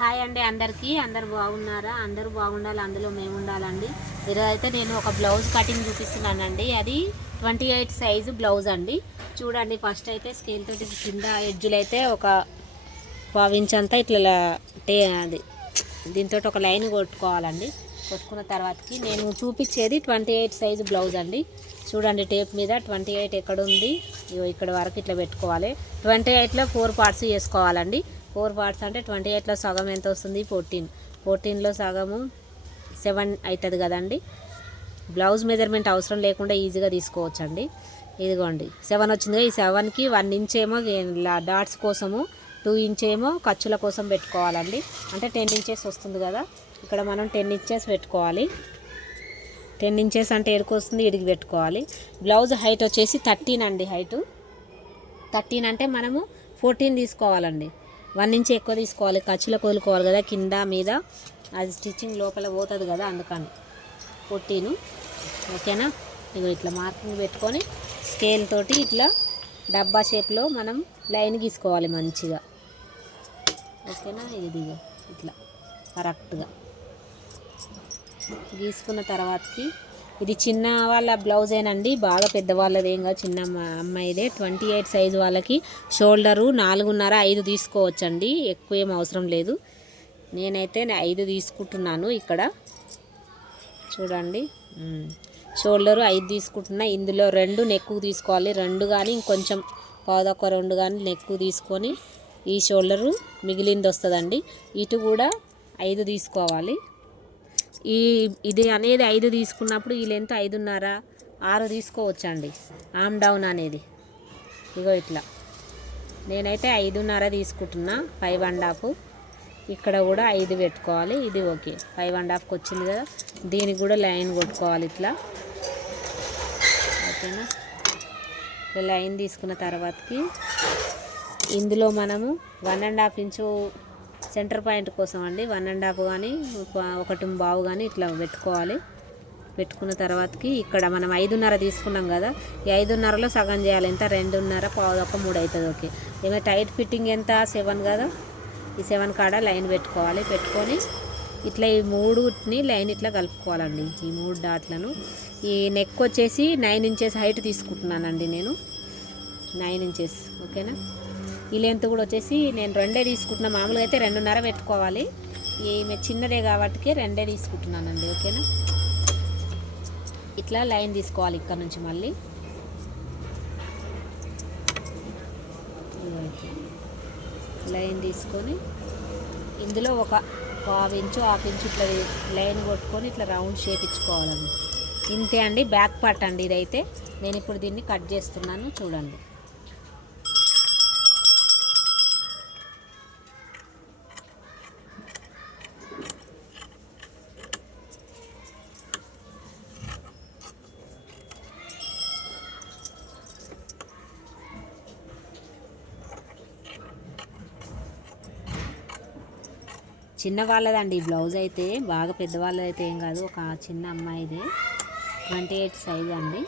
Hi అండి అందరికీ. అందరు బాగున్నారా? అందరూ బాగుండాలి, అందులో మేము ఉండాలండి. ఈరోజైతే నేను ఒక బ్లౌజ్ కటింగ్ చూపిస్తున్నానండి. అది 28 సైజు బ్లౌజ్ అండి. చూడండి, ఫస్ట్ అయితే స్కేల్ తోటి కింద ఎడ్జులు అయితే ఒక 1/4 ఇంచ్ అంతా ఇట్లా అది దీంతో ఒక లైన్ కొట్టుకోవాలండి. కొట్టుకున్న తర్వాతకి నేను చూపించేది 28 సైజు బ్లౌజ్ అండి. చూడండి, టేప్ మీద 28 ఎక్కడ ఉంది, ఇక్కడ వరకు ఇట్లా పెట్టుకోవాలి. 28లో 4 పార్ట్స్ చేసుకోవాలండి. 4 పార్ట్స్ అంటే 28లో సగం ఎంత వస్తుంది? 14లో సగము 7 అవుతుంది కదండి. బ్లౌజ్ మెజర్మెంట్ అవసరం లేకుండా ఈజీగా తీసుకోవచ్చండి. ఇదిగోండి 7 వచ్చింది. ఈ 7కి 1 ఇంచ్ ఏమో డాట్స్ కోసము, 2 ఇంచ్ ఏమో ఖర్చుల కోసం పెట్టుకోవాలండి. అంటే 10 ఇంచెస్ వస్తుంది కదా, ఇక్కడ మనం 10 ఇంచెస్ పెట్టుకోవాలి. 10 ఇంచెస్ అంటే ఎడుకు వస్తుంది, ఇడికి పెట్టుకోవాలి. బ్లౌజ్ హైట్ వచ్చేసి 13 అండి. హైటు 13 అంటే మనము 14 తీసుకోవాలండి. 1 ఇంచ్ ఎక్కువ తీసుకోవాలి. ఖర్చుల కోలుకోవాలి కదా, కింద మీద అది స్టిచ్చింగ్ లోపల పోతుంది కదా, అందుకని 14. ఓకేనా? ఇగో ఇట్లా మార్కింగ్ పెట్టుకొని స్కేల్ తోటి ఇట్లా డబ్బా షేప్లో మనం లైన్ గీసుకోవాలి మంచిగా. ఓకేనా? ఇది ఇట్లా కరెక్ట్గా గీసుకున్న తర్వాతకి, ఇది చిన్న వాళ్ళ బ్లౌజేనండి, బాగా పెద్దవాళ్ళది ఏం కాదు, చిన్న అమ్మాయిదే. 28 సైజు వాళ్ళకి షోల్డరు 4.5 5 తీసుకోవచ్చండి, ఎక్కువ ఏం అవసరం లేదు. నేనైతే 5 తీసుకుంటున్నాను. ఇక్కడ చూడండి, షోల్డరు 5 తీసుకుంటున్నా. ఇందులో 2 నెక్కు తీసుకోవాలి. 2 కానీ ఇంకొంచెం పాదొక్క 2 కానీ నెక్కు తీసుకొని ఈ షోల్డరు మిగిలింది వస్తుందండి. ఇటు కూడా 5 తీసుకోవాలి. ఇది అనేది 5 తీసుకున్నప్పుడు ఈ లెంత్ 5.5 6 తీసుకోవచ్చండి. ఆమ్ డౌన్ అనేది ఇగో ఇట్లా. నేనైతే 5.5 తీసుకుంటున్నా, 5.5. ఇక్కడ కూడా 5 పెట్టుకోవాలి. ఇది ఓకే, 5.5కి వచ్చింది కదా. దీనికి కూడా లైన్ కొట్టుకోవాలి ఇట్లా. ఓకేనా? లైన్ తీసుకున్న తర్వాతకి ఇందులో మనము 1.5 ఇంచు సెంటర్ పాయింట్ కోసం అండి, 1.5 కానీ 1.25 కానీ ఇట్లా పెట్టుకోవాలి. పెట్టుకున్న తర్వాతకి ఇక్కడ మనం 5.5 తీసుకున్నాం కదా, ఈ 5.5లో సగం చేయాలి. ఎంత? 2.5 పాదొక్క 3 అవుతుంది. ఓకే. ఏమైనా టైట్ ఫిట్టింగ్ ఎంత? 7 కదా, ఈ 7 కాడ లైన్ పెట్టుకోవాలి. పెట్టుకొని ఇట్లా ఈ 3ని లైన్ ఇట్లా కలుపుకోవాలండి, ఈ 3 డాట్లను. ఈ నెక్ వచ్చేసి 9 ఇంచెస్ హైట్ తీసుకుంటున్నానండి నేను, 9 ఇంచెస్. ఓకేనా? ఈ లెంత్ కూడా వచ్చేసి నేను 2 తీసుకుంటున్నా. మామూలుగా అయితే 2.5 పెట్టుకోవాలి. ఈమె చిన్నదే కాబట్టి 2 తీసుకుంటున్నానండి. ఓకేనా? ఇట్లా లైన్ తీసుకోవాలి ఇక్కడ నుంచి. మళ్ళీ లైన్ తీసుకొని ఇందులో ఒక 1/2 ఇంచు 1/2 ఇంచు ఇట్లా లైన్ కొట్టుకొని ఇట్లా రౌండ్ షేప్ ఇచ్చుకోవాలండి. ఇంతే అండి, బ్యాక్ పార్ట్ అండి ఇదైతే. నేను ఇప్పుడు దీన్ని కట్ చేస్తున్నాను, చూడండి. చిన్న వాళ్ళదండి ఈ బ్లౌజ్ అయితే, బాగా పెద్దవాళ్ళది అయితే ఏం కాదు. ఒక చిన్న అమ్మాయిదే 28 సైజ్ అండి.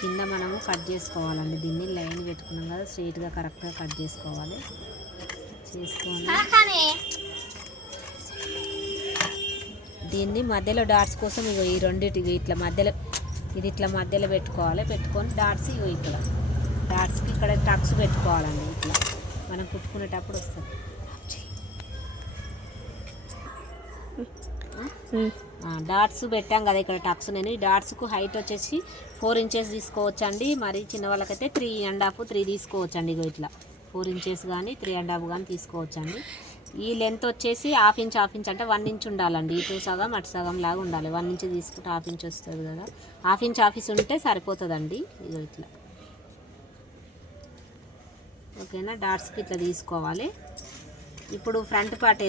కింద మనము కట్ చేసుకోవాలండి. దీన్ని లైన్ పెట్టుకున్నాం కదా, స్ట్రైట్గా కరెక్ట్గా కట్ చేసుకోవాలి. చేసుకొని దీన్ని మధ్యలో డాట్స్ కోసం ఇగో ఈ రెండింటికి ఇట్లా మధ్యలో, ఇది ఇట్లా మధ్యలో పెట్టుకోవాలి. పెట్టుకొని డాట్స్ ఇగో ఇక్కడ డాట్స్కి ఇక్కడ టక్స్ పెట్టుకోవాలండి. ఇట్లా మనం కుట్టుకునేటప్పుడు వస్తుంది. డాట్స్ పెట్టాం కదా ఇక్కడ టక్స్. నేను ఈ డాట్స్కు హైట్ వచ్చేసి 4 ఇంచెస్ తీసుకోవచ్చండి. మరి చిన్న వాళ్ళకైతే 3.5 3 తీసుకోవచ్చండి. ఇగో ఇట్లా 4 ఇంచెస్ కానీ 3.5 కానీ తీసుకోవచ్చండి. ఈ లెంత్ వచ్చేసి 1/2 ఇంచ్ అంటే 1 ఇంచ్ ఉండాలండి. ఇటు సగం అటు సగం లాగా ఉండాలి. 1 ఇంచ్ తీసుకుంటే 1/2 ఇంచ్ వస్తుంది కదా, 1/2 ఇంచ్ ఉంటే సరిపోతుందండి. ఇగో ఇట్లా. ఓకేనా? డాట్స్కి ఇట్లా తీసుకోవాలి. ఇప్పుడు ఫ్రంట్ పార్ట్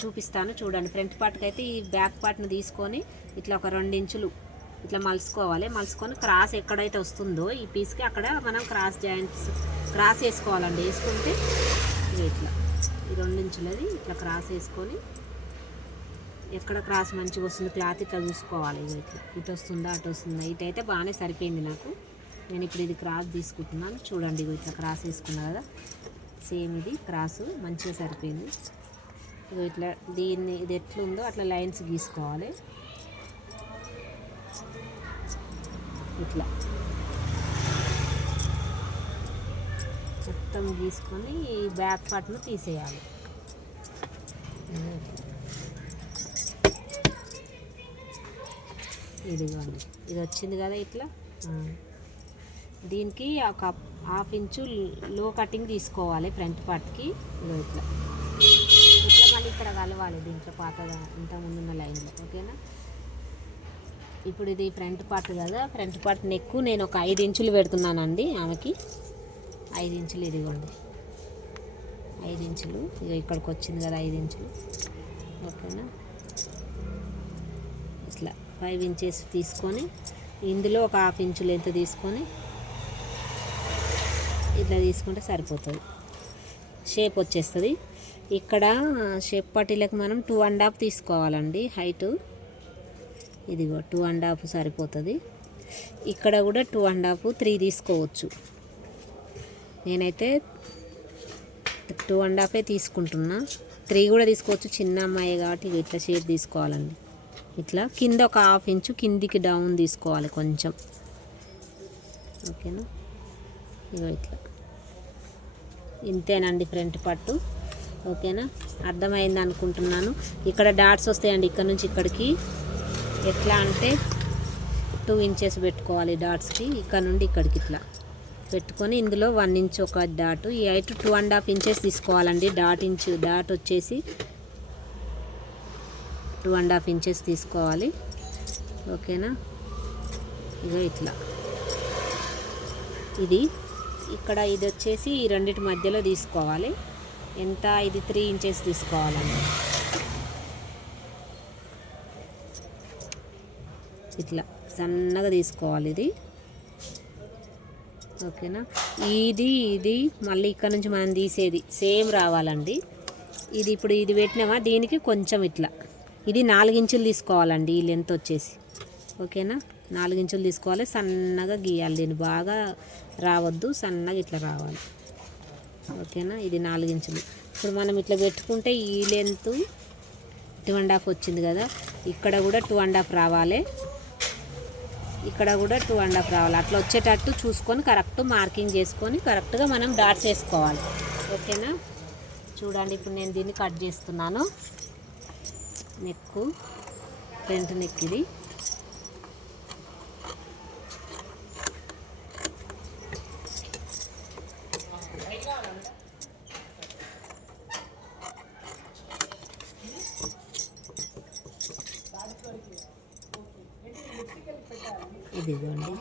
చూపిస్తాను, చూడండి. ఫ్రంట్ పార్ట్కి అయితే ఈ బ్యాక్ పార్ట్ని తీసుకొని ఇట్లా ఒక 2 ఇంచులు ఇట్లా మలుచుకోవాలి. మలుచుకొని క్రాస్ ఎక్కడైతే వస్తుందో ఈ పీస్కి అక్కడ మనం క్రాస్ వేసుకోవాలండి. వేసుకుంటే ఇట్లా ఈ 2 ఇంచులది ఇట్లా క్రాస్ వేసుకొని ఎక్కడ క్రాస్ మంచిగా వస్తుంది క్లాత్ ఇట్లా చూసుకోవాలి. ఇట్లా ఇటు వస్తుందా అటు వస్తుందా, ఇటు అయితే బాగానే సరిపోయింది నాకు. నేను ఇప్పుడు ఇది క్రాస్ తీసుకుంటున్నాను చూడండి. ఇట్లా క్రాస్ వేసుకున్నా కదా, సేమ్ ఇది క్రాసు మంచిగా సరిపోయింది. ఇట్లా దీన్ని ఇది ఎట్లుందో అట్లా లైన్స్ గీసుకోవాలి. ఇట్లా మొత్తం గీసుకొని ఈ బ్యాక్ పార్ట్ను తీసేయాలి. ఇదిగోండి, ఇది వచ్చింది కదా ఇట్లా. దీనికి ఒక 1/2 ఇంచు లో కటింగ్ తీసుకోవాలి ఫ్రంట్ పార్ట్కి. ఇట్లా ఇట్లా మళ్ళీ ఇక్కడ కలవాలి దీంట్లో పాతగా ఇంత ముందున్న లైన్లో. ఓకేనా, ఇప్పుడు ఇది ఫ్రంట్ పార్ట్ కదా, ఫ్రంట్ పార్ట్ నెక్ నేను ఒక 5 ఇంచులు పెడుతున్నానండి ఆమెకి. 5 ఇంచులు ఇదిగోండి, 5 ఇంచులు. ఇక ఇక్కడికి వచ్చింది కదా 5 ఇంచులు. ఓకేనా, ఇట్లా 5 ఇంచెస్ తీసుకొని ఇందులో ఒక 1/2 ఇంచు లెంత్ తీసుకొని ఇట్లా తీసుకుంటే సరిపోతుంది, షేప్ వచ్చేస్తుంది. ఇక్కడ షేప్ పట్టీలకు మనం 2.5 తీసుకోవాలండి హైటు. ఇదిగో 2.5 సరిపోతుంది. ఇక్కడ కూడా 2.5, 3 తీసుకోవచ్చు. నేనైతే 2.5 తీసుకుంటున్నా. 3 కూడా తీసుకోవచ్చు, చిన్న అమ్మాయి కాబట్టి ఇట్లా షేప్ తీసుకోవాలండి. ఇట్లా కింద ఒక 1/2 ఇంచు కిందికి డౌన్ తీసుకోవాలి కొంచెం. ఓకేనా, ఇగో ఇట్లా ఇంతేనండి ఫ్రంట్ పట్టు. ఓకేనా, అర్థమైంది అనుకుంటున్నాను. ఇక్కడ డాట్స్ వస్తాయండి ఇక్కడ నుంచి ఇక్కడికి. ఎట్లా అంటే 2 ఇంచెస్ పెట్టుకోవాలి డాట్స్కి. ఇక్కడ నుండి ఇక్కడికి ఇట్లా పెట్టుకొని ఇందులో 1 ఇంచ్ ఒక డాట్. ఈ హైట్ 2.5 ఇంచెస్ తీసుకోవాలండి. డాట్ వచ్చేసి 2.5 ఇంచెస్ తీసుకోవాలి. ఓకేనా, ఇగో ఇట్లా ఇది ఇక్కడ ఇది వచ్చేసి ఈ రెండిటి మధ్యలో తీసుకోవాలి. ఎంత, ఇది 3 ఇంచెస్ తీసుకోవాలండి. ఇట్లా సన్నగా తీసుకోవాలి ఇది. ఓకేనా, ఇది మళ్ళీ ఇక్కడ నుంచి మనం తీసేది సేమ్ రావాలండి. ఇది ఇప్పుడు ఇది పెట్టినామా, దీనికి కొంచెం ఇట్లా ఇది 4 ఇంచులు తీసుకోవాలండి ఈ లెంత్ వచ్చేసి. ఓకేనా, 4 ఇంచులు తీసుకోవాలి. సన్నగా గీయాలి, దీన్ని బాగా రావద్దు, సన్నగా ఇట్లా రావాలి. ఓకేనా, ఇది 4 ఇంచులు. ఇప్పుడు మనం ఇట్లా పెట్టుకుంటే ఈ లెంత్ 2.5 వచ్చింది కదా, ఇక్కడ కూడా 2.5 రావాలి, ఇక్కడ కూడా 2.5 రావాలి. అట్లా వచ్చేటట్టు చూసుకొని కరెక్ట్ మార్కింగ్ చేసుకొని కరెక్ట్గా మనం డాట్స్ వేసుకోవాలి. ఓకేనా, చూడండి ఇప్పుడు నేను దీన్ని కట్ చేస్తున్నాను. నెక్, ఫ్రంట్ నెక్ ఇది. ఇదిగోండి,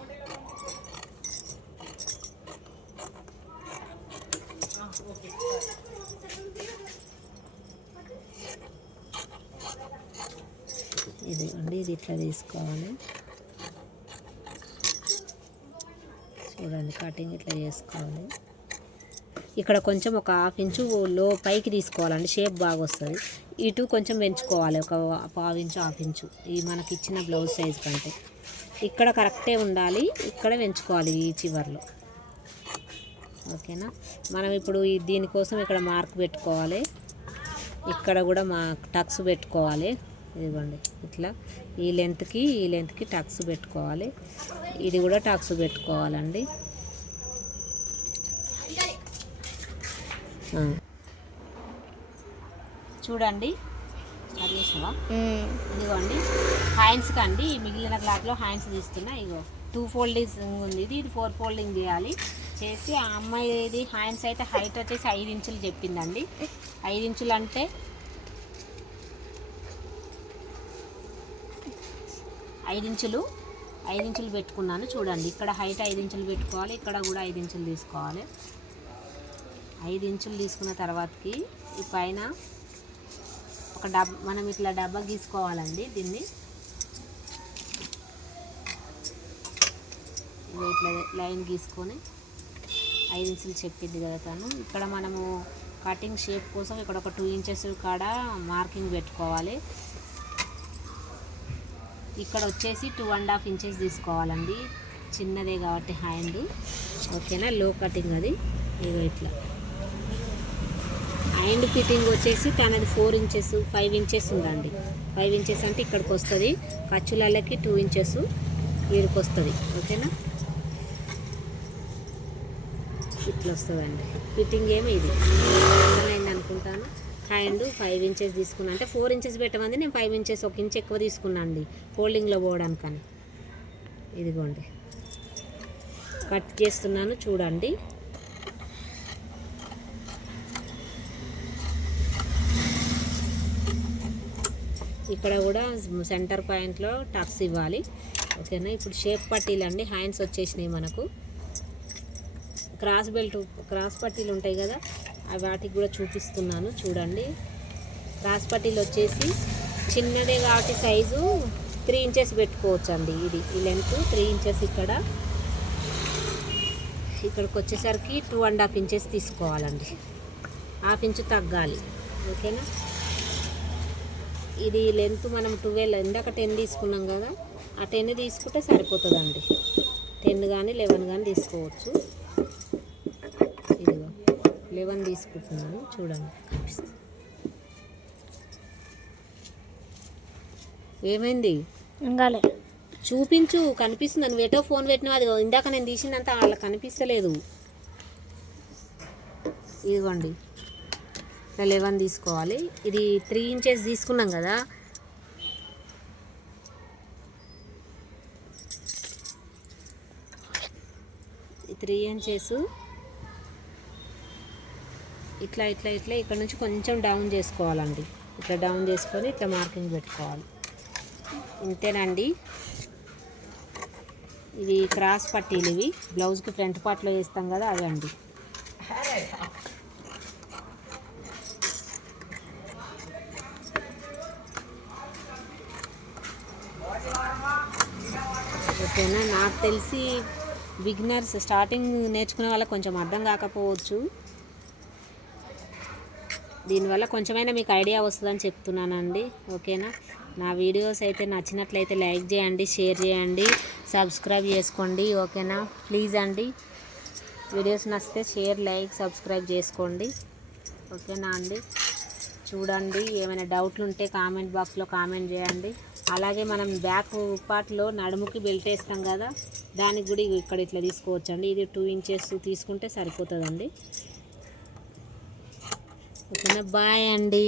ఇదిగోండి, ఇది ఇట్లా తీసుకోవాలి. చూడండి కటింగ్ ఇట్లా చేసుకోవాలి. ఇక్కడ కొంచెం ఒక 1/2 ఇంచు లో పైకి తీసుకోవాలండి, షేప్ బాగా వస్తుంది. ఇటు కొంచెం పెంచుకోవాలి, ఒక 1/2 ఇంచు 1/2 ఇంచు ఈ మనకి ఇచ్చిన బ్లౌజ్ సైజ్ కంటే. ఇక్కడ కరెక్టే ఉండాలి, ఇక్కడ పెంచుకోవాలి ఈ చివర్లో. ఓకేనా, మనం ఇప్పుడు దీనికోసం ఇక్కడ మార్క్ పెట్టుకోవాలి. ఇక్కడ కూడా టక్స్ పెట్టుకోవాలి. ఇదిగోండి ఇట్లా ఈ లెంత్కి టక్స్ పెట్టుకోవాలి. ఇది కూడా టక్స్ పెట్టుకోవాలండి. చూడండి స్టార్ట్ చేసావా? ఇదిగోండి హ్యాండ్స్కి అండి, మిగిలిన క్లాత్లో హ్యాండ్స్ తీస్తున్నా. ఇగో 2 ఫోల్డింగ్స్ ఉంది, ఇది 4 ఫోల్డింగ్ చేయాలి. చేసి ఆ అమ్మాయి ఇది హ్యాండ్స్ అయితే హైట్ వచ్చేసి 5 ఇంచులు చెప్పిందండి. 5 ఇంచులు అంటే 5 ఇంచులు పెట్టుకున్నాను. చూడండి ఇక్కడ హైట్ 5 ఇంచులు పెట్టుకోవాలి, ఇక్కడ కూడా 5 ఇంచులు తీసుకోవాలి. 5 ఇంచులు తీసుకున్న తర్వాతకి ఈ పైన ఒక మనం ఇట్లా డబ్బా గీసుకోవాలండి. దీన్ని ఇట్లా లైన్ గీసుకొని 5 ఇంచులు చెప్పింది కదా తను. ఇక్కడ మనము కటింగ్ షేప్ కోసం ఇక్కడ ఒక 2 ఇంచెస్ కాడ మార్కింగ్ పెట్టుకోవాలి. ఇక్కడ వచ్చేసి 2.5 ఇంచెస్ తీసుకోవాలండి. చిన్నదే కాబట్టి హ్యాండ్, ఓకేనా. లో కటింగ్ అది, ఇగో ఇట్లా. హ్యాండ్ ఫిట్టింగ్ వచ్చేసి తనది 4 ఇంచెస్ 5 ఇంచెస్ ఉందండి. 5 ఇంచెస్ అంటే ఇక్కడికి వస్తుంది, ఖర్చులకి 2 ఇంచెస్ వీడికి వస్తుంది, ఓకేనా. ఇట్లా వస్తుందండి ఫిట్టింగ్. ఏమో ఇది అర్థమైంది అనుకుంటాను. హ్యాండ్ 5 ఇంచెస్ తీసుకున్నా, అంటే 4 ఇంచెస్ పెట్టమంది, నేను 5 ఇంచెస్ 1 ఇంచ్ ఎక్కువ తీసుకున్నా అండి ఫోల్డింగ్లో పోవడానికని. ఇదిగోండి కట్ చేస్తున్నాను చూడండి. ఇక్కడ కూడా సెంటర్ పాయింట్లో టక్స్ ఇవ్వాలి, ఓకేనా. ఇప్పుడు షేప్ పట్టీలు అండి, హ్యాండ్స్ వచ్చేసినాయి మనకు. క్రాస్ పట్టీలు ఉంటాయి కదా, అవి వాటికి కూడా చూపిస్తున్నాను చూడండి. క్రాస్ పట్టీలు వచ్చేసి చిన్నదే కాబట్టి సైజు 3 ఇంచెస్ పెట్టుకోవచ్చు అండి. ఇది ఈ లెంత్ 3 ఇంచెస్. ఇక్కడికి వచ్చేసరికి 2.5 ఇంచెస్ తీసుకోవాలండి, 1/2 ఇంచు తగ్గాలి, ఓకేనా. ఇది లెంత్ మనం 12, ఇందాక 10 తీసుకున్నాం కదా, ఆ 10 తీసుకుంటే సరిపోతుందండి. 10 కానీ 11 కానీ తీసుకోవచ్చు. ఇదిగో 11 తీసుకుంటున్నాను చూడండి. ఏమైంది ఇంకాలే చూపించు, కనిపిస్తుంది. నువ్వు ఎటో ఫోన్ పెట్టినావు, అది ఇందాక నేను తీసిందంతా వాళ్ళకి కనిపిస్తలేదు. ఇదిగోండి 11 తీసుకోవాలి. ఇది 3 ఇంచెస్ తీసుకున్నాం కదా, ఈ 3 ఇంచెస్ ఇట్లా ఇట్లా ఇట్లా ఇక్కడ నుంచి కొంచెం డౌన్ చేసుకోవాలండి. ఇట్లా డౌన్ చేసుకొని ఇట్లా మార్కింగ్ పెట్టుకోవాలి, ఇంతేనండి. ఇవి క్రాస్ పట్టీలు, ఇవి బ్లౌజ్కి ఫ్రంట్ పార్ట్లో వేస్తాం కదా, అవి అండి. ఓకేనా. నాకు తెలిసి బిగినర్స్ స్టార్టింగ్ నేర్చుకునే వాళ్ళకి కొంచెం అర్థం కాకపోవచ్చు, దీనివల్ల కొంచెమైనా మీకు ఐడియా వస్తుందని చెప్తున్నానండి, ఓకేనా. నా వీడియోస్ అయితే నచ్చినట్లయితే లైక్ చేయండి, షేర్ చేయండి, సబ్స్క్రైబ్ చేసుకోండి, ఓకేనా. ప్లీజ్ అండి, వీడియోస్ నచ్చితే షేర్, లైక్, సబ్స్క్రైబ్ చేసుకోండి, ఓకేనా అండి. చూడండి, ఏమైనా డౌట్లు ఉంటే కామెంట్ బాక్స్లో కామెంట్ చేయండి. అలాగే మనం బ్యాక్ పార్ట్లో నడుముకి బెల్ట్ వేస్తాం కదా, దానికి కూడా ఇక్కడ ఇట్లా తీసుకోవచ్చండి. ఇది 2 ఇంచెస్ తీసుకుంటే సరిపోతుందండి, ఓకేనా. బాయ్ అండి.